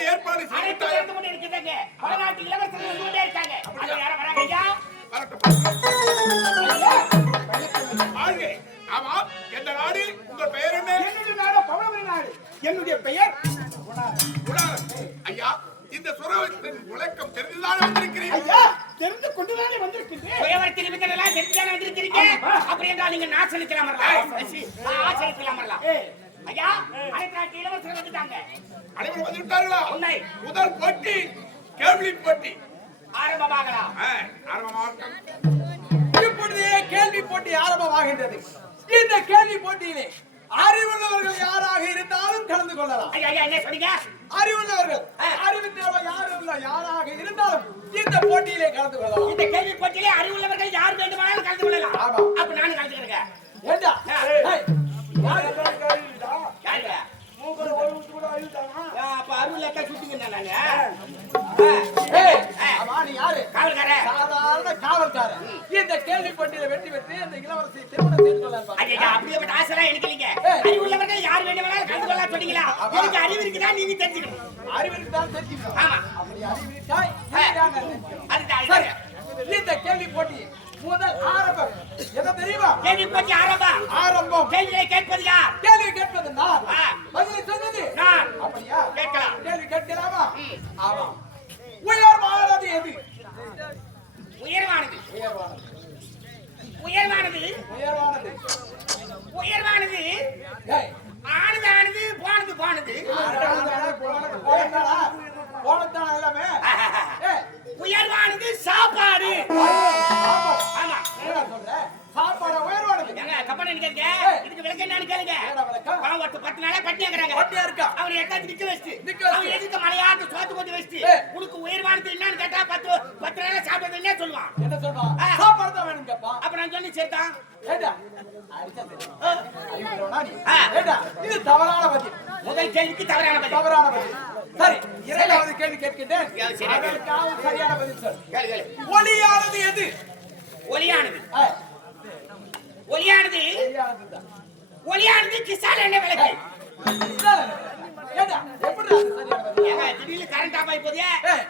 அதற்கான ஏற்பாடு செய்து கொண்டு இருக்கிறாங்க வடநாட்டு இளவரசர்கள் வந்து யாரும் வராங்க ஐயா? ஆமா எந்த நாடு? உங்க பெயர் என்ன? என்னுடைய என்னுடைய பெயர் ஐயா இந்த சுரவத்தின் விளக்கம் தெரிந்துதானே வந்திருக்கிறேன் ஐயா தெரிந்து கொண்டுதானே வந்திருக்கிறேன் சுயவரத்தின் எல்லாம் தெரிந்துதானே வந்திருக்கிறீங்க அப்படி என்றால் நீங்க நான் செலுத்தலாம்? நான் ஐயா அனைத்து நாட்டு இளவரசர்கள் வந்துட்டாங்க. அனைவரும் வந்து விட்டார்களா உண்மை. முதல் போட்டி கேள்வி போட்டி. ஆரம்பமாகலாம் ஆ, ஆரம்பமாகட்டும். இப்பொழுதே கேள்வி போட்டி ஆரம்பமாகின்றது. இந்த கேள்வி போட்டியிலே அறிவுள்ளவர்கள் யாராக இருந்தாலும் கலந்து கொள்ளலாம். என்ன சொன்னீங்க? அறிவுள்ளவர்கள் அறிவு தேவை இல்ல யாராக இருந்தாலும் இந்த போட்டியிலே கலந்து கொள்ளலாம். இந்த கேள்வி போட்டியிலே அறிவுள்ளவர்கள் யார் வேண்டுமானாலும் கலந்து கொள்ளலாம். அப்ப நானும் கலந்துக்கிறேன் ஏண்டா ஏய், யாரு? யாருங்க ஆ, அப்ப அருள் லெக்கா சுத்திங்க நாங்க ஏய், ஆமா, நீ யாரு காவல்காரன் சாதாரண காவல்காரன். இந்த கேள்வி போட்டியில வெற்றி பெற்று அந்த இளவரசி திருமணம் செய்து கொள்ளலாம் ஐயா அப்படியேப்பட்ட ஆசைலாம் எனக்கு இல்லைங்க ஏய். அறிவுள்ளவர்கள் யார் வேண்டுமானாலும் கலந்து கொள்ளலாம் சொன்னீங்களா? எனக்கு அறிவு இருக்குதா நீங்க தெரிஞ்சுக்கணும். அறிவிற்கு தான் தெரிஞ்சுக்கணும். ஆமா. அப்படி சரி அதுதான். இந்த கேள்வி போட்டி முதல் ஆரம்பம். என்ன தெரியுமா? கேள்வி போட்டி ஆரம்பம். ஆரம்பம். கேள்வியை கேட்பது யார் கேள்வி கேட்பது நான் ஆ. பதிலை சொன்னது நான். அப்படியா கேட்கலாம். கேள்வி கேட்கலாமா ம். ஆமா உயர்வானது எது? உயர்வானது. உயர்வானது. உயர்வானது. உயர்வானது. ஆனது ஆனது போனது போனது. போனதானா? எல்லாமே? உயர்வானது சாப்பாடு. ஆமா? சாப்பாடா உயர்வானது. கேட்க ஏய். இதுக்கு விளக்கம் என்னன்னு கேளுங்க. பத்து நாளா பட்டியா இருக்கிறாங்க. பட்டியா இருக்கா? அவனை எட்டாச்சு நிக்க வச்சு நிக்க வச்சு. மலையாட்டு சோத்து கொண்டு வச்சு. உனக்கு உயர்வானது என்னன்னு கேட்டா பத்து பத்து நாளா சாப்பிட்டது என்ன சொல்லுவான் என்ன ஆ. சாப்பாடு தான் வேணும் கேட்பான் அப்ப நான் சொல்லி சேர்த்தான் இது தவறான பதில். முதல் கேள்விக்கு தவறான பதில். தவறான பதில். சரி இரண்டாவது கேள்வி கேட்கின்றேன். சரி. சரியான பதில் கேளு ஒளியானது எது? ஒலியானது ஒளியானதுதான். ஒலியானது கிசால் என்ன விளக்கு? கரண்ட் ஆஃப் ஆகி போதே.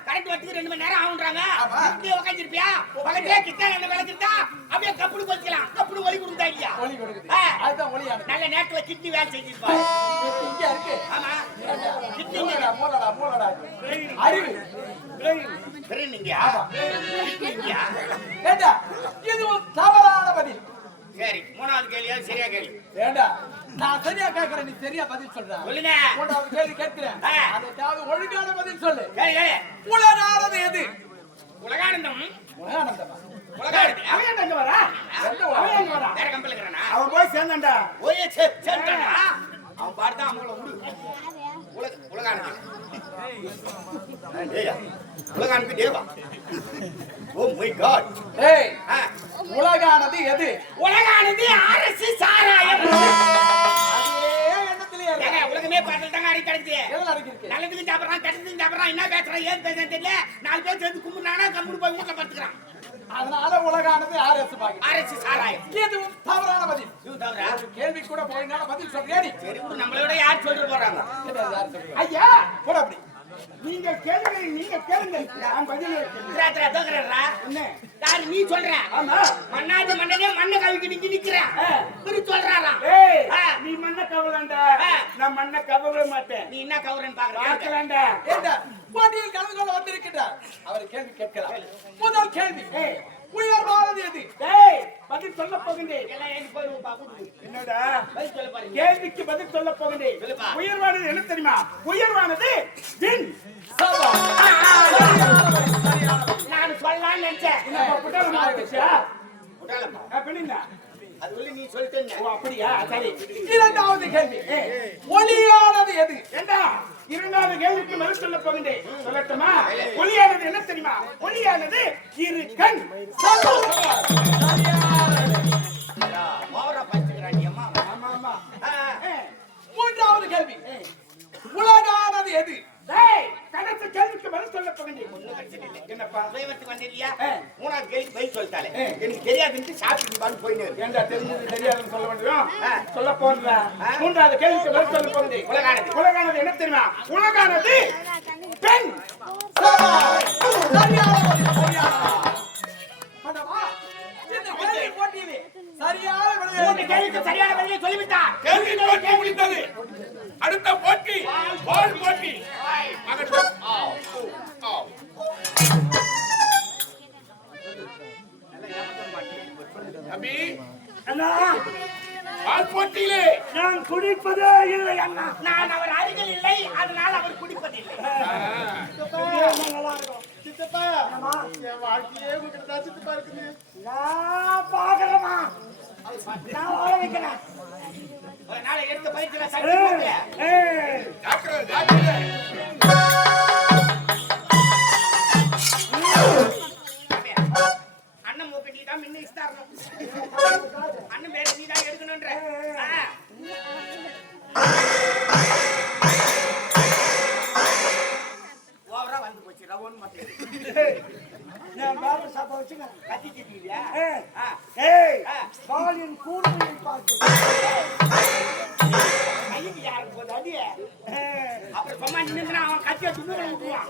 கரண்ட் வரதுக்கு ரெண்டு மணி நேரம் ஆகுன்றாங்க. இப்படியே உட்காந்துருப்பியா பக்கத்துல கிட்ட என்ன விளக்குதா அப்படியே கப்புடு கொதிக்கலாம். கப்புடு ஒலி கொடுத்தா இல்லையா? ஒளி கொடுக்குது. நல்ல நேரத்துல கிட்னி வேலை செஞ்சிருப்பா. இது இங்க இருக்கு. ஆமா. கிட்னி மூலடா, மூலடா. அறிவு. பெருந்தீங்கயா கிட்னிங்கயா ஏண்டா, இது ஒரு தவறான பதில். சரி மூணாவது கேள்வியா சரியா கேள்வி ஏண்டா, நான் சரியா கேட்கிறேன் நீ சரியா பதில் சொல்ற. சொல்லுங்க. மூன்றாவது கேள்வி கேட்கிறேன். ஆ. அதுக்காக ஒழுங்கான பதில் சொல்லு. உலகானது எது? உலகானந்தம். உலகானந்தமா? உலகானது. அவன் ஏன்டா இங்க வரா? அவன்? எங்க வரா? வேற கம்பெனி இருக்கிறானா? அவன் போய் சேர்ந்தான்டா. அவங்கள விடு உலக உலகானது ஓ மை காட் ஏய் உலகானது எது? உலகானது அரசு சாராயம். உலகமே பாட்டில் தாங்க அடி கிடக்குது? நல்லதுக்கும் சாப்பிடறான் கெட்டதுக்கும் சாப்பிடறான் என்ன பேசுறான் ஏன் பேசுறான் தெரியல. நாலு பேர் சேர்ந்து கும்பிடுறானா கம்முடு போய் படுத்துக்கிறான். அதனால உலகானது ஆர்எஸ் பாக்கி. சாராயம். இதுவும் தவறான பதில். இது தவிர ஒரு கேள்வி கூட ஒழுங்கான பதில் சொல்றியா நீ சரி விடு நம்மளை விட யார் சொல்லிட்டு போறாங்க? ஐயா போட அப்படி. நீங்க கேளுங்க நீங்க கேளுங்க. நான் பதில் வைக்கிறேன். திரா தோக்குறா என்ன? யாரு நீ சொல்ற? ஆமா. மண்ணாது மண்ணனே மண்ணை கவிக்கு நிக்கி நிக்கிறேன் இப்படி சொல்றாராம். நீ மண்ண கவலாண்டா. நான் மண்ண கவல மாட்டேன். நீ என்ன கவுரன்னு பாக்குற? பார்க்கலாண்டா ஏண்டா, போட்டியில் கலந்து கொள்ள வந்திருக்கின்றார். அவர் கேள்வி கேட்கிறார் முதல் கேள்வி. ஏய். உயர்வானது. எது டேய் பதில் சொல்ல எல்லாம் ஏறி கூட்டு என்னடா? பதில் சொல்ல பாருங்க கேள்விக்கு பதில் சொல்ல சொல்லுப்பா. உயர்வானது என்ன தெரியுமா? உயர்வானது வின் சபா. நான் சொல்லலாம்னு நினைச்சேன். என்னப்பா புட்டாள மாறிடுச்சா விட்டாலப்பா. பின்னா அது சொல்லி நீ சொல்லிட்டு ஓ அப்படியா? சரி. இரண்டாவது கேள்வி. ஒளியானது எது? ஏண்டா? இரண்டாவது கேள்விக்கு பதில் சொல்ல போகின்றேன். சொல்லட்டுமா? ஒளியானது என்ன தெரியுமா? ஒளியானது இரு கண். மூன்றாவது கேள்வி. உலகானது எது? கேள்விக்கு பதில் சொல்ல போகின்றேன் ஒண்ணும் பிரச்சனை இல்லை. என்னப்பா சைவத்துக்கு வந்திருக்கியா? ஆ. மூணாவது கேள்வி பதில் சொல்லிட்டாளே. ஆ. எனக்கு தெரியாதுன்ட்டு சாப்பிட்டு பான்னு போயின்னு. ஏண்டா தெரிஞ்சது தெரியாதுன்னு சொல்ல வேண்டியும் ஆ. சொல்ல போறா ஆ. மூன்றாவது கேள்விக்கு பதில் சொல்ல போகின்றேன் உலகானது. உலகானது என்ன தெரியுமா உலகானது பெண். சரியான பதில், சொல்லிவிட்டார். கேள்வி போட்டி முடிந்தது அடுத்த போட்டி. வால் போட்டி. தம்பி அண்ணா. வால் போட்டியிலே. நான் குடிப்பதே இல்லை அண்ணா. நான் அவர் அருகில் இல்லை அதனால் அவர் குடிப்பதில்லை. சித்தப்பா. என் வாழ்க்கையே உங்ககிட்ட சித்தப்பா இருக்குது. நான் பார்க்கலமா நான் வாழ வைக்கிறேன் ஒரு நாளை எடுத்த பயிற்சியில. அண்ணன் மூக்கு நீ தான் முன்ன இஸ்தாரணும். அண்ணன் பேரு நீ தான் எடுக்கணும்ன்ற. ஓவரா வந்து போச்சு ரவுன்னு மட்டும் நான் பாபு சாப்பா வச்சுங்க கத்தி திட்டியா ஏய், பாலின் கூடுதலை பார்த்து. கைக்கு யாருக்கு போகுது? அடி. அப்புறம் சும்மா நின்னுங்கன்னா அவன் கத்தியை துண்ணூறு விட்டுருவான்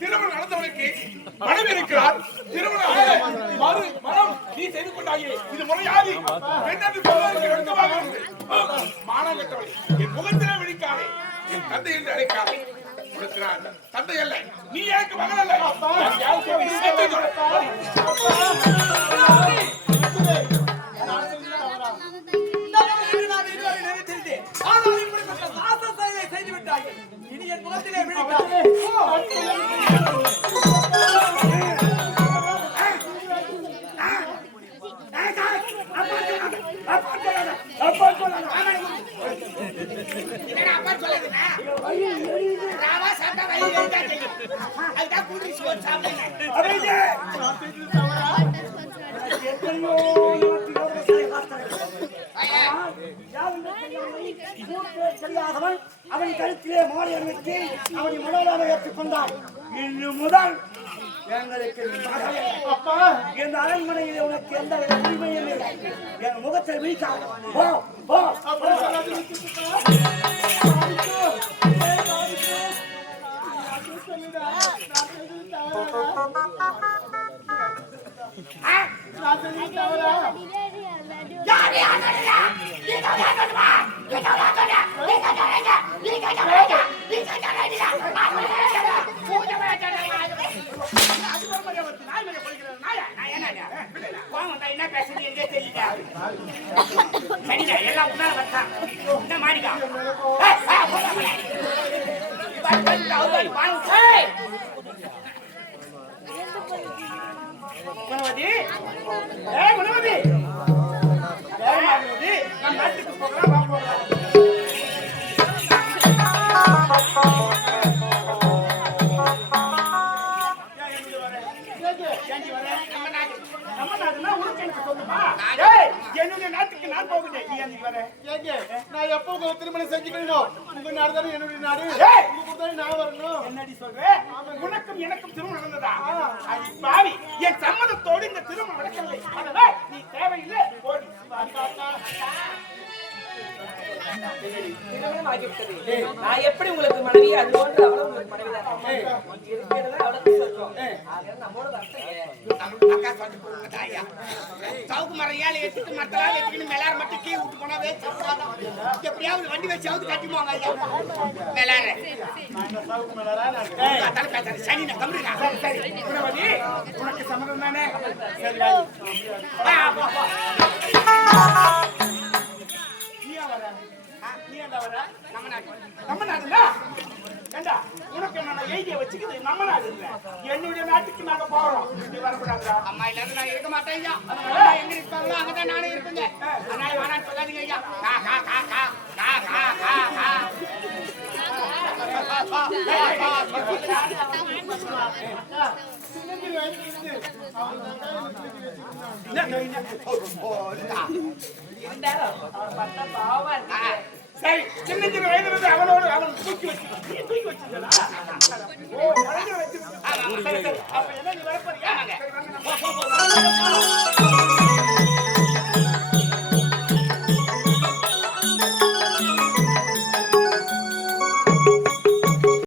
திருமணம் நடந்தவனுக்கு மனம் இருக்கிறார் திருமணம் மறு மனம் நீ செய்து கொண்டாயே இது முறையாது பெண் என்று சொல்வதற்கு வெட்கமாக இருக்கிறது. மானம் கெட்டவளே என் முகத்திலே விழிக்காதே என் தந்தை என்று அழைக்காதே நான் தந்தை அல்ல. நீ எனக்கு மகன் அல்ல நான் இனி என் முகத்திலே விழிக்காதே. தெரியாதவன் அவன் கழுத்திலே மாலை அணிவித்து அவனை மனோராக ஏற்றுக்கொண்டான் இன்று முதல் எங்களுக்கு மகளே. இந்த அரண்மனையில் உனக்கு எந்த உரிமையும் இல்லை. என் முகத்தை வீழ்த்தாது போ போ யார் யார் சொல்லுடா? நீ சொல்லுடா, என்ன பேசுறது எங்கே தெரியல. எல்லாம் உன்னால என்ன மாடிக்கா? குணவதி குணவதி நம்ம நாட்டுக்கு போகலாம் உங்க நாடு தானே என்னுடைய நாடு! உங்க கூட தானே நான் வரணும் என்னடி சொல்ற? உனக்கும் எனக்கும் திருமணம் நடந்ததா? பாவி, என் சம்மதத்தோடு இந்த திருமணம் நடக்கவில்லை. திருமணம் ஆகிவிட்டது. நான் எப்படி உங்களுக்கு மனைவி அது போன்று அவ்வளவு உங்களுக்கு மனைவிதான் இருக்கிறதுல அவளுக்கு அக்கா சொல்லிட்டு போங்க தாயா. சவுக்கு மரம் ஏழை எடுத்துட்டு மத்தெல்லாம் வச்சுக்கின்னு மேலார மட்டும் கீழே விட்டு போனா வேஸ்ட் எப்படியாவது வண்டி வச்சாவது கட்டிக்குவாங்க ஐயா. மேலார. சனி நான் சரி, உனக்கு சம்மதம் தானே? சரி, நம்ம நாடுல ஏண்டா உனக்கு நான் எழுதிய வச்சுக்குது நம்ம நாடு இல்ல. என்னுடைய நாட்டுக்கு நாங்க போறோம். நீ வரக்கூடாதுடா. அம்மா இல்லாத நான் இருக்க மாட்டேன் ஐயா. அம்மா எங்க இருப்பாங்களோ அங்கதான் நானும் இருப்பேங்க. அதனால வேணான்னு சொல்லாதீங்க ஐயா. கா கா கா கா கா கா கா கா. பாவமா இருக்கு. சரி சின்ன சின்ன வயதுல இருந்து அவனோடு அவன் தூக்கி வச்சு நீ தூக்கி வச்சிருந்தா ஓ வழங்க வச்சு அப்ப என்ன நீ வரப்போறியா?